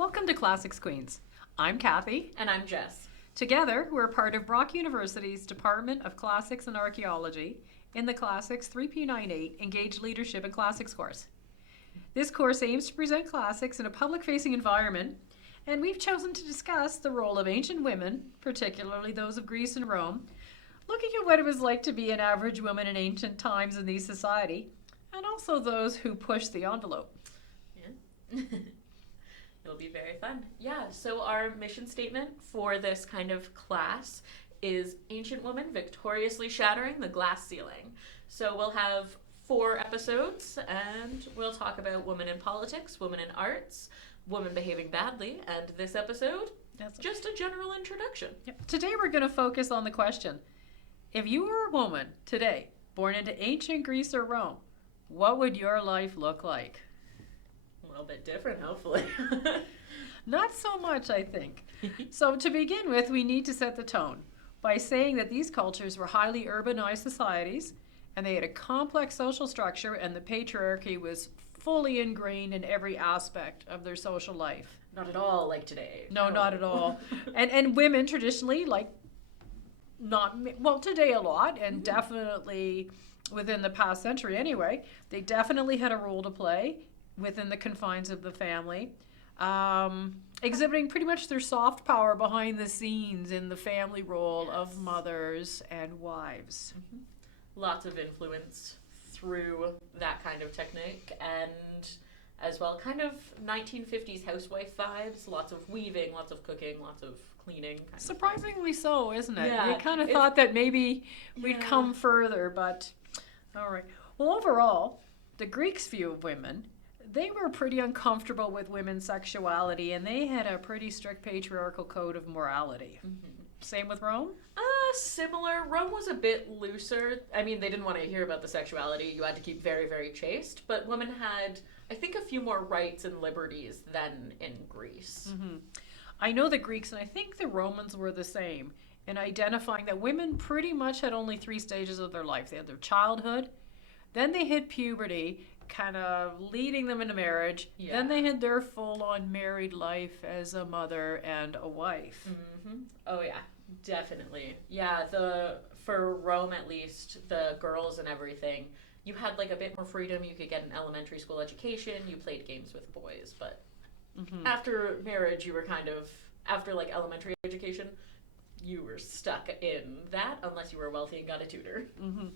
Welcome to Classics Queens. I'm Kathy. And I'm Jess. Together, we're part of Brock University's Department of Classics and Archaeology in the Classics 3P98 Engaged Leadership in Classics course. This course aims to present classics in a public-facing environment, and we've chosen to discuss the role of ancient women, particularly those of Greece and Rome, looking at what it was like to be an average woman in ancient times in these society, and also those who pushed the envelope. Yeah. It'll be very fun. Yeah, so our mission statement for this kind of class is Ancient Woman Victoriously Shattering the Glass Ceiling. So we'll have 4 episodes, and we'll talk about women in politics, women in arts, women behaving badly, and this episode, that's just a general introduction. Yep. Today we're going to focus on the question, if you were a woman today, born into ancient Greece or Rome, what would your life look like? A little bit different, hopefully. Not so much, I think. So to begin with, we need to set the tone by saying that these cultures were highly urbanized societies, and they had a complex social structure, and the patriarchy was fully ingrained in every aspect of their social life. Not at all like today. No, not at all. And women traditionally, today a lot, and definitely within the past century anyway, they definitely had a role to play within the confines of the family, exhibiting pretty much their soft power behind the scenes in the family role of mothers and wives. Mm-hmm. Lots of influence through that kind of technique, and as well kind of 1950s housewife vibes, lots of weaving, lots of cooking, lots of cleaning. Surprisingly so, isn't it? Yeah, You kind of thought that maybe we'd come further, but all right. Well, overall, the Greeks' view of women, they were pretty uncomfortable with women's sexuality, and they had a pretty strict patriarchal code of morality. Mm-hmm. Same with Rome? Similar. Rome was a bit looser. I mean, they didn't want to hear about the sexuality. You had to keep very, very chaste. But women had, I think, a few more rights and liberties than in Greece. Mm-hmm. I know the Greeks, and I think the Romans were the same in identifying that women pretty much had only 3 stages of their life. They had their childhood, then they hit puberty, kind of leading them into marriage. Yeah. Then they had their full-on married life as a mother and a wife. Mm-hmm. Oh yeah, definitely. Yeah, for Rome at least, the girls and everything, you had like a bit more freedom. You could get an elementary school education. You played games with boys, but after marriage, you were after like elementary education, you were stuck in that unless you were wealthy and got a tutor. Mm-hmm.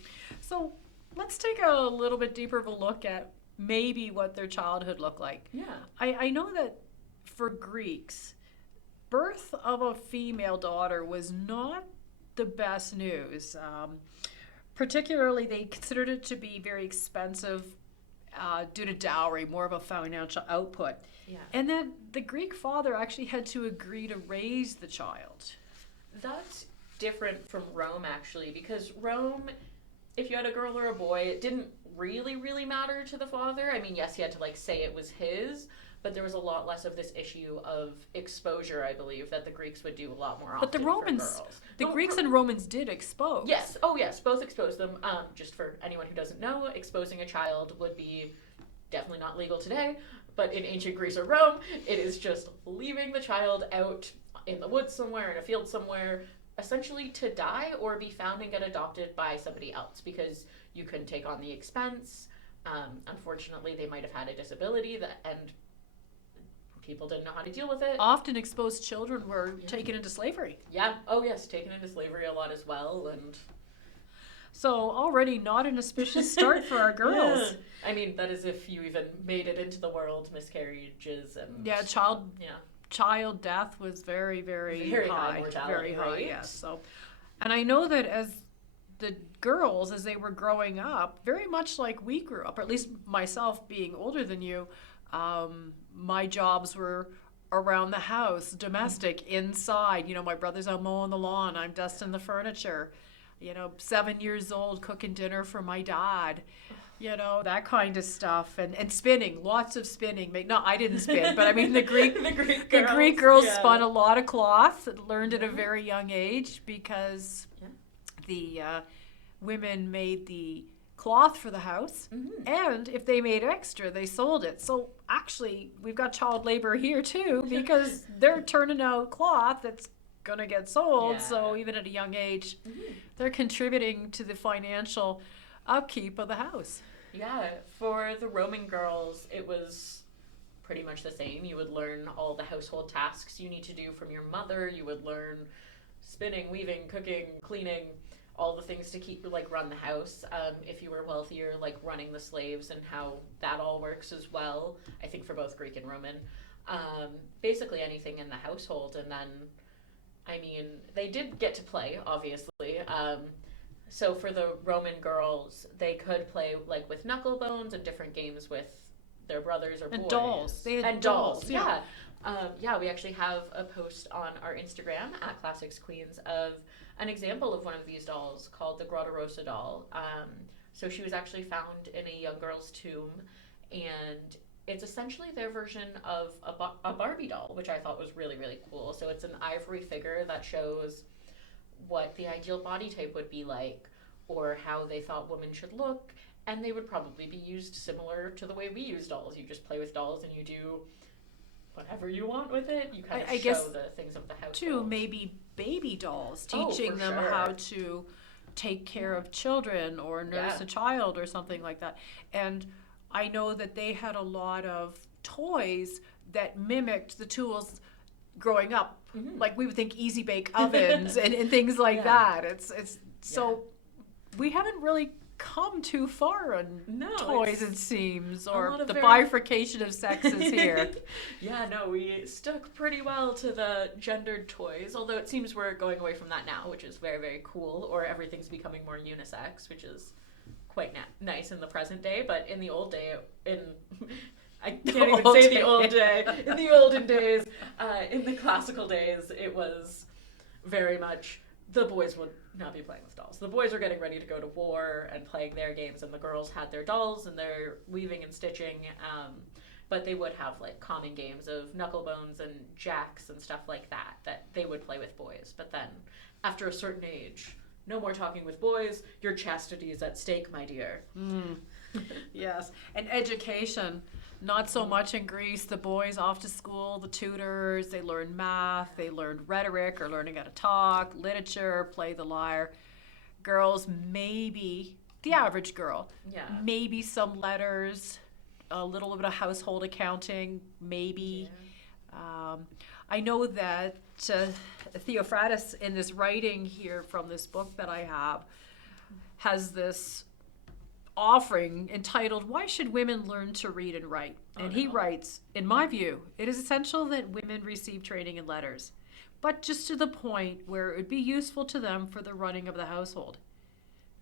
So let's take a little bit deeper of a look at maybe what their childhood looked like. Yeah. I know that for Greeks, birth of a female daughter was not the best news. Particularly, they considered it to be very expensive due to dowry, more of a financial output. Yeah. And that the Greek father actually had to agree to raise the child. That's different from Rome, actually, because Rome, if you had a girl or a boy, it didn't really, really matter to the father. I mean, yes, he had to say it was his, but there was a lot less of this issue of exposure, I believe, that the Greeks would do a lot more often. But the Romans, Greeks and Romans did expose. Yes. Oh, yes. Both exposed them. Just for anyone who doesn't know, exposing a child would be definitely not legal today. But in ancient Greece or Rome, it is just leaving the child out in the woods somewhere, in a field somewhere, essentially to die or be found and get adopted by somebody else because you couldn't take on the expense. Unfortunately, they might have had a disability and people didn't know how to deal with it. Often exposed children were taken into slavery. Yeah. Oh, yes. Taken into slavery a lot as well. And so already not an auspicious start for our girls. Yeah. I mean, that is if you even made it into the world, miscarriages and... Yeah, child death was very, very, very high mortality, very high, right? yes. So, and I know that as the girls, as they were growing up, very much like we grew up, or at least myself being older than you, my jobs were around the house, domestic, inside. My brother's out mowing the lawn, I'm dusting the furniture. 7 years old, cooking dinner for my dad. That kind of stuff, and spinning, lots of spinning. No, I didn't spin, but I mean the Greek girls spun a lot of cloth, learned at a very young age because the women made the cloth for the house, Mhm. and if they made extra, they sold it. So actually, we've got child labor here too, because they're turning out cloth that's gonna get sold. So Yeah. even at a young age, Mhm. they're contributing to the financial upkeep of the house. Yeah, for the Roman girls, it was pretty much the same. You would learn all the household tasks you need to do from your mother. You would learn spinning, weaving, cooking, cleaning, all the things to keep like run the house. If you were wealthier, like running the slaves and how that all works as well. I think for both Greek and Roman. Basically anything in the household, and then I mean they did get to play, obviously. So for the Roman girls, they could play like with knuckle bones and different games with their brothers or And boys. dolls. They had And dolls, yeah. Yeah, we actually have a post on our Instagram at Classics Queens of an example of one of these dolls called the Grotto Rosa doll. So she was actually found in a young girl's tomb, and it's essentially their version of a Barbie doll, which I thought was really, really cool. So it's an ivory figure that shows what the ideal body type would be like, or how they thought women should look, and they would probably be used similar to the way we use dolls. You just play with dolls and you do whatever you want with it. You kind of I show guess, the things of the household. too, maybe baby dolls, Oh, teaching for them sure. how to take care of children or nurse Yeah. a child or something like that. And I know that they had a lot of toys that mimicked the tools growing up. Mhm. Like we would think easy bake ovens and things like Yeah. that. It's so we haven't really come too far on No, toys, it's it seems, a or lot of the very- bifurcation of sexes here. Yeah, no, we stuck pretty well to the gendered toys, although it seems we're going away from that now, which is very, very cool, or everything's becoming more unisex, which is quite nice in the present day, but in the old day, I can't even old say day. the old day, in the olden days, in the classical days, it was very much the boys would not be playing with dolls. The boys were getting ready to go to war and playing their games, and the girls had their dolls and their weaving and stitching. But they would have like common games of knucklebones and jacks and stuff like that that they would play with boys. But then, after a certain age, no more talking with boys. Your chastity is at stake, my dear. Yes, and education. Not so much in Greece. The boys off to school, the tutors, they learn math, they learned rhetoric or learning how to talk, literature, play the lyre. Girls, maybe, the average girl, Yeah. maybe some letters, a little bit of household accounting, maybe. I know that Theophrastus, in this writing here from this book that I have, has this offering entitled, Why Should Women Learn to Read and Write? And he writes, in my view, it is essential that women receive training in letters, but just to the point where it would be useful to them for the running of the household.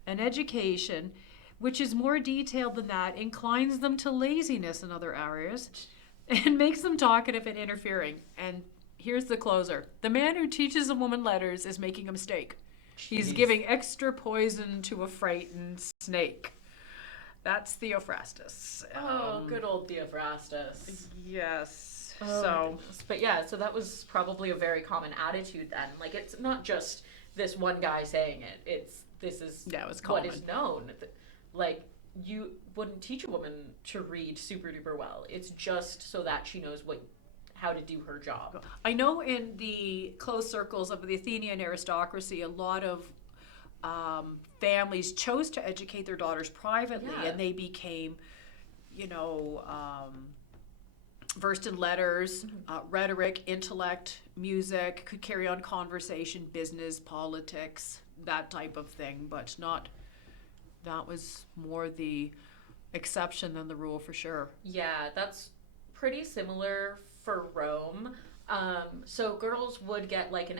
An education which is more detailed than that inclines them to laziness in other areas and makes them talkative and interfering. And here's the closer. The man who teaches a woman letters is making a mistake. He's Jeez. giving extra poison to a frightened snake. That's Theophrastus. Oh, good old Theophrastus. Yes. Oh, So, goodness. But yeah, so that was probably a very common attitude then. Like, it's not just this one guy saying it. This is yeah, it was what common. is known. Like, you wouldn't teach a woman to read super duper well. It's just so that she knows how to do her job. I know in the close circles of the Athenian aristocracy, a lot of families chose to educate their daughters privately, Yeah. and they became, versed in letters, rhetoric, intellect, music, could carry on conversation, business, politics, that type of thing, but that was more the exception than the rule for sure. Yeah, that's pretty similar for Rome. So girls would get like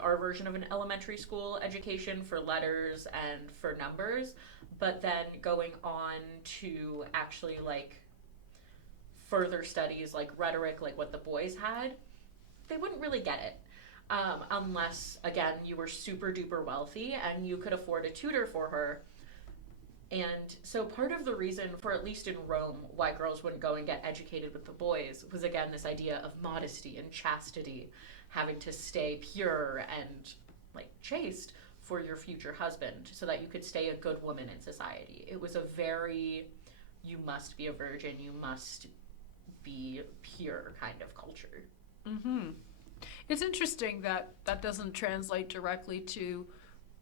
our version of an elementary school education for letters and for numbers, but then going on to actually like further studies like rhetoric, like what the boys had, they wouldn't really get it. Unless, again, you were super duper wealthy and you could afford a tutor for her. And so part of the reason for, at least in Rome, why girls wouldn't go and get educated with the boys was, again, this idea of modesty and chastity, having to stay pure and, like, chaste for your future husband so that you could stay a good woman in society. It was a very, you must be a virgin, you must be pure kind of culture. Mm-hmm. It's interesting that that doesn't translate directly to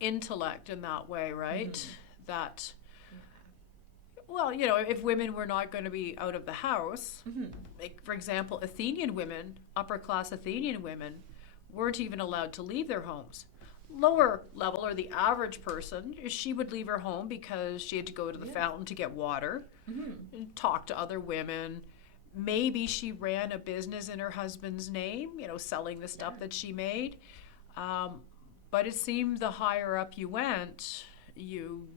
intellect in that way, right? Mm-hmm. That, well, you know, if women were not going to be out of the house, Mm-hmm. like, for example, Athenian women, upper class Athenian women, weren't even allowed to leave their homes. Lower level, or the average person, she would leave her home because she had to go to the Yeah. fountain to get water, Mm-hmm. and talk to other women. Maybe she ran a business in her husband's name, you know, selling the stuff Yeah. that she made. But it seemed the higher up you went, you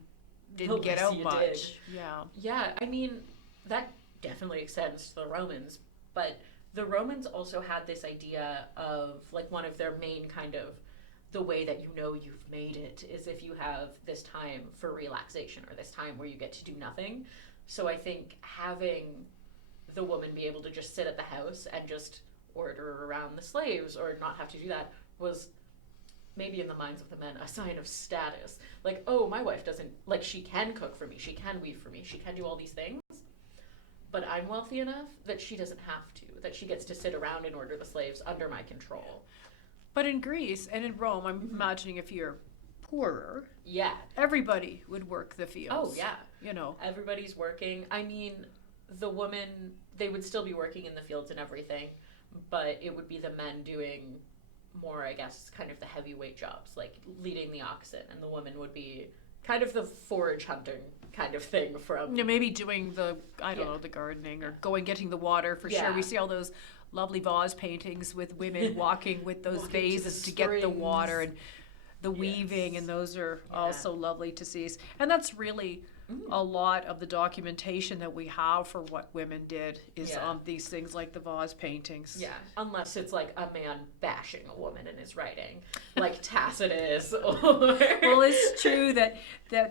didn't The get less out you much. did. Yeah. Yeah, I mean, that definitely extends to the Romans, but the Romans also had this idea of, like, one of their main kind of, the way that you know you've made it is if you have this time for relaxation or this time where you get to do nothing. So I think having the woman be able to just sit at the house and just order around the slaves or not have to do that was maybe in the minds of the men a sign of status. Like, oh, my wife doesn't, like, she can cook for me, she can weave for me, she can do all these things, but I'm wealthy enough that she doesn't have to, that she gets to sit around and order the slaves under my control. But in Greece and in Rome, I'm Mhm. imagining if you're poorer, Yeah. everybody would work the fields. Oh, yeah. You know. Everybody's working. I mean, the women, they would still be working in the fields and everything, but it would be the men doing more, I guess, kind of the heavyweight jobs, like leading the oxen, and the woman would be kind of the forage hunting kind of thing from. You know, maybe doing the, I don't Yeah. know, the gardening or getting the water for sure. Yeah. We see all those lovely vase paintings with women walking with those Walking to the vases to get the water, springs. and the weaving, Yes. and those are Yeah. also lovely to see. And that's really Mm. a lot of the documentation that we have for what women did is Yeah. on these things like the vase paintings. Yeah, unless it's like a man bashing a woman in his writing, like Tacitus, or. Well, it's true that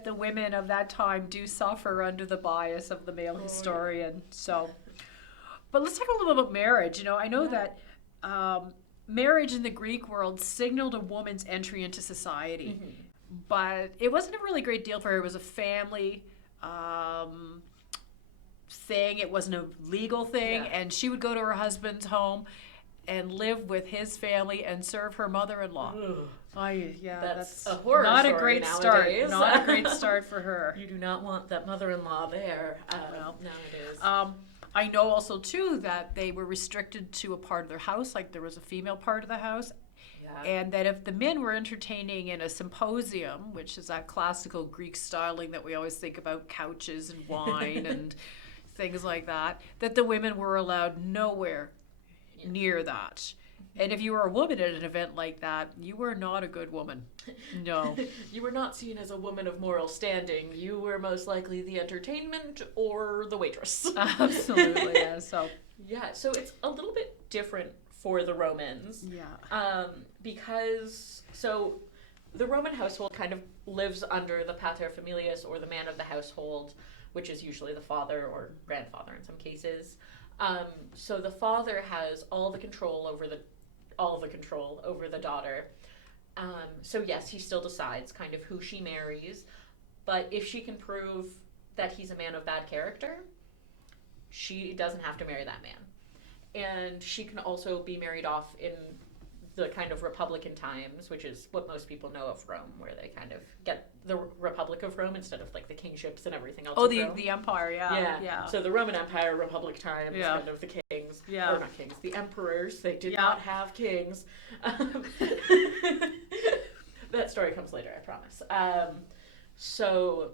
the women of that time do suffer under the bias of the male Oh, yeah. historian. So, but let's talk a little bit about marriage. You know, I know Yeah. that marriage in the Greek world signaled a woman's entry into society, Mhm. but it wasn't a really great deal for her. It was a family thing. It wasn't a legal thing, Yeah. and she would go to her husband's home and live with his family and serve her mother-in-law. Ugh. Yeah, That's a horror not a story great nowadays. start. Not a great start for her. You do not want that mother-in-law there Well, nowadays. I know also too that they were restricted to a part of their house, like there was a female part of the house, Yeah. and that if the men were entertaining in a symposium, which is that classical Greek styling that we always think about, couches and wine and things like that, that the women were allowed nowhere Yeah. near that. And if you were a woman at an event like that, you were not a good woman. No. You were not seen as a woman of moral standing. You were most likely the entertainment or the waitress. Absolutely, yeah. So, Yeah, so it's a little bit different for the Romans. yeah. Because, so the Roman household kind of lives under the paterfamilias, or the man of the household, which is usually the father or grandfather in some cases. So the father has all the control over the daughter. So yes, he still decides kind of who she marries, but if she can prove that he's a man of bad character, she doesn't have to marry that man. And she can also be married off in the kind of Republican times, which is what most people know of Rome, where they kind of get the Republic of Rome instead of like the kingships and everything else. Oh, of the Rome. the empire, yeah. So the Roman Empire, Republic times, Yeah. kind of the kings, Yeah. or not kings, the emperors. They did Yeah. not have kings. That story comes later, I promise. So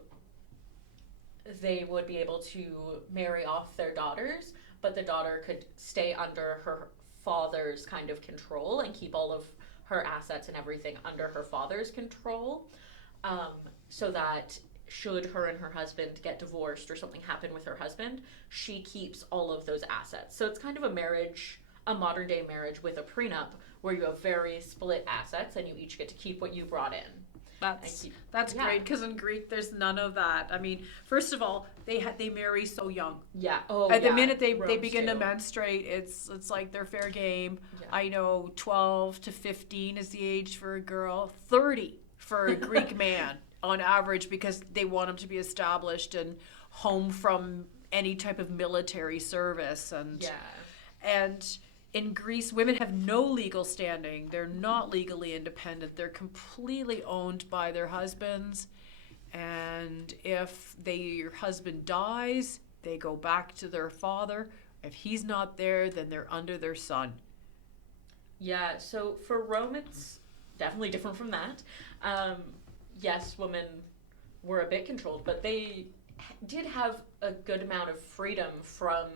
they would be able to marry off their daughters, but the daughter could stay under her father's kind of control and keep all of her assets and everything under her father's control, so that should her and her husband get divorced or something happen with her husband, she keeps all of those assets. So it's kind of a marriage, a modern day marriage with a prenup, where you have very split assets and you each get to keep what you brought in. That's Yeah. great, because in Greek there's none of that. I mean, first of all, they marry so young. Yeah. Oh, At yeah. the minute they Rome's begin to too. menstruate, it's like they're fair game. Yeah. I know 12 to 15 is the age for a girl. 30 for a Greek man on average because they want him to be established and home from any type of military service. And in Greece, women have no legal standing. They're not legally independent. They're completely owned by their husbands. And if your husband dies, they go back to their father. If he's not there, then they're under their son. Yeah, so for Rome, it's definitely different from that. Yes, women were a bit controlled, but they did have a good amount of freedom from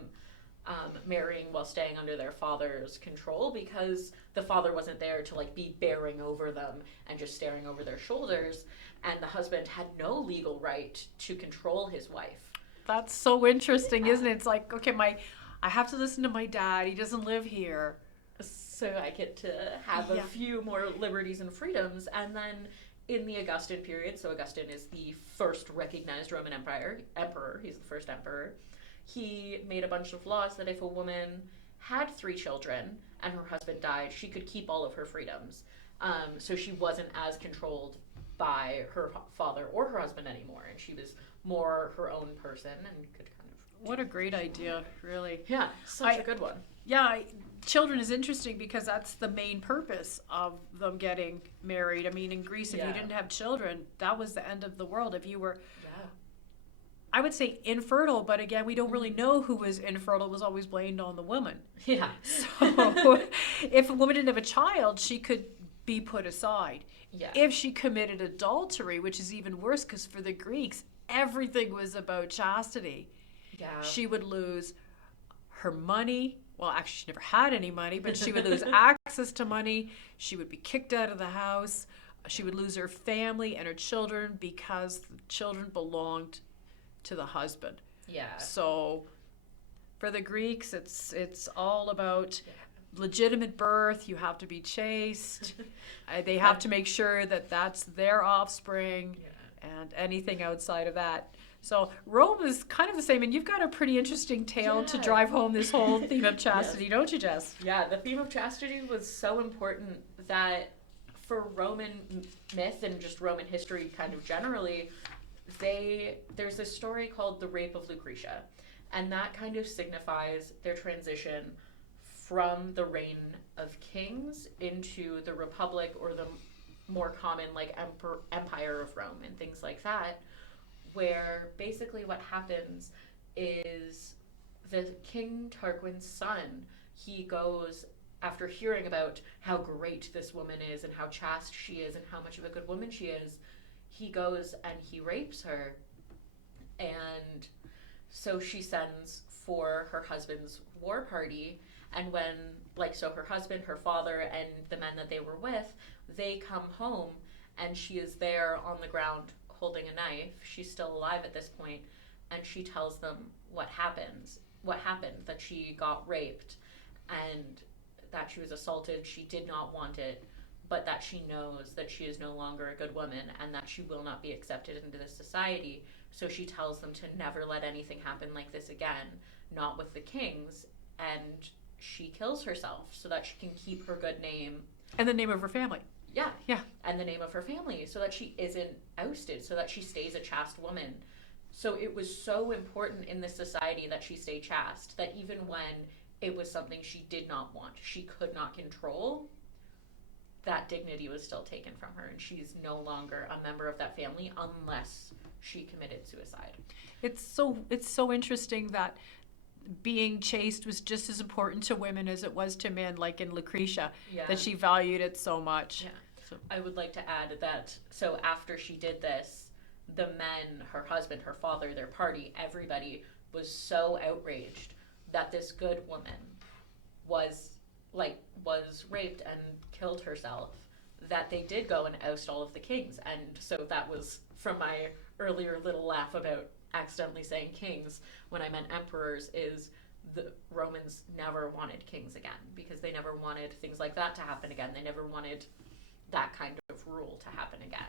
marrying while staying under their father's control, because the father wasn't there to like be bearing over them and just staring over their shoulders, and the husband had no legal right to control his wife. That's so interesting, isn't it? It's like, okay, I have to listen to my dad. He doesn't live here. So I get to have a few more liberties and freedoms. And then in the Augustan period, so Augustan is the first recognized Roman emperor, he's the first emperor, he made a bunch of laws that if a woman had 3 children and her husband died, she could keep all of her freedoms. So she wasn't as controlled by her father or her husband anymore, and she was more her own person and could kind of... What a great idea, really. Yeah, such a good one. Yeah, children is interesting because that's the main purpose of them getting married. I mean, in Greece, if you didn't have children, that was the end of the world. If you were, I would say infertile, but again, we don't really know who was infertile. It was always blamed on the woman. Yeah. So if a woman didn't have a child, she could be put aside. Yeah. If she committed adultery, which is even worse because for the Greeks, everything was about chastity. Yeah. She would lose her money. Well, actually, she never had any money, but she would lose access to money. She would be kicked out of the house. She would lose her family and her children because the children belonged to the husband. Yeah. So for the Greeks, it's all about legitimate birth. You have to be chaste. They have to make sure that that's their offspring, and anything outside of that. So Rome is kind of the same, and you've got a pretty interesting tale to drive home this whole theme of chastity, don't you, Jess? Yeah, the theme of chastity was so important that for Roman myth and just Roman history kind of generally, there's this story called the Rape of Lucretia, and that kind of signifies their transition from the reign of kings into the republic, or the more common like empire of Rome and things like that, where basically what happens is the King Tarquin's son, he goes, after hearing about how great this woman is and how chaste she is and how much of a good woman she is, he goes and he rapes her. And so she sends for her husband's war party, and when, like, so her husband, her father, and the men that they were with, they come home, and she is there on the ground holding a knife. She's still alive at this point, and she tells them what happened, that she got raped and that she was assaulted. She did not want it, but that she knows that she is no longer a good woman and that she will not be accepted into this society. So she tells them to never let anything happen like this again, not with the kings, and she kills herself so that she can keep her good name. And the name of her family. Yeah. And the name of her family, so that she isn't ousted, so that she stays a chaste woman. So it was so important in this society that she stay chaste, that even when it was something she did not want, she could not control, that dignity was still taken from her, and she's no longer a member of that family unless she committed suicide. It's so interesting that being chaste was just as important to women as it was to men, like in Lucretia, that she valued it so much. Yeah. So I would like to add that, so after she did this, the men, her husband, her father, their party, everybody was so outraged that this good woman was raped and killed herself, that they did go and oust all of the kings. And so that was from my earlier little laugh about accidentally saying kings when I meant emperors, is the Romans never wanted kings again, because they never wanted things like that to happen again. They never wanted that kind of rule to happen again.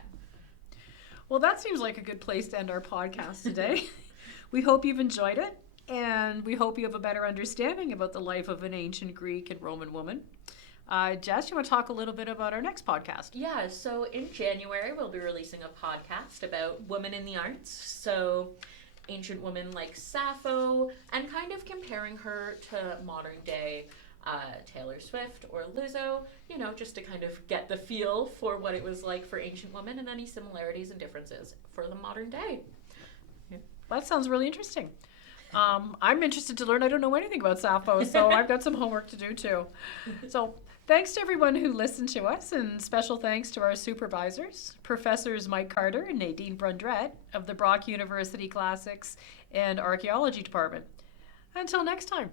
Well, that seems like a good place to end our podcast today. We hope you've enjoyed it, and we hope you have a better understanding about the life of an ancient Greek and Roman woman. Jess, you want to talk a little bit about our next podcast? Yeah, so in January, we'll be releasing a podcast about women in the arts. So, ancient women like Sappho, and kind of comparing her to modern day Taylor Swift or Lizzo, just to kind of get the feel for what it was like for ancient women and any similarities and differences for the modern day. Well, that sounds really interesting. I'm interested to learn. I don't know anything about Sappho, so I've got some homework to do too. So thanks to everyone who listened to us, and special thanks to our supervisors, Professors Mike Carter and Nadine Brundrett of the Brock University Classics and Archaeology Department. Until next time.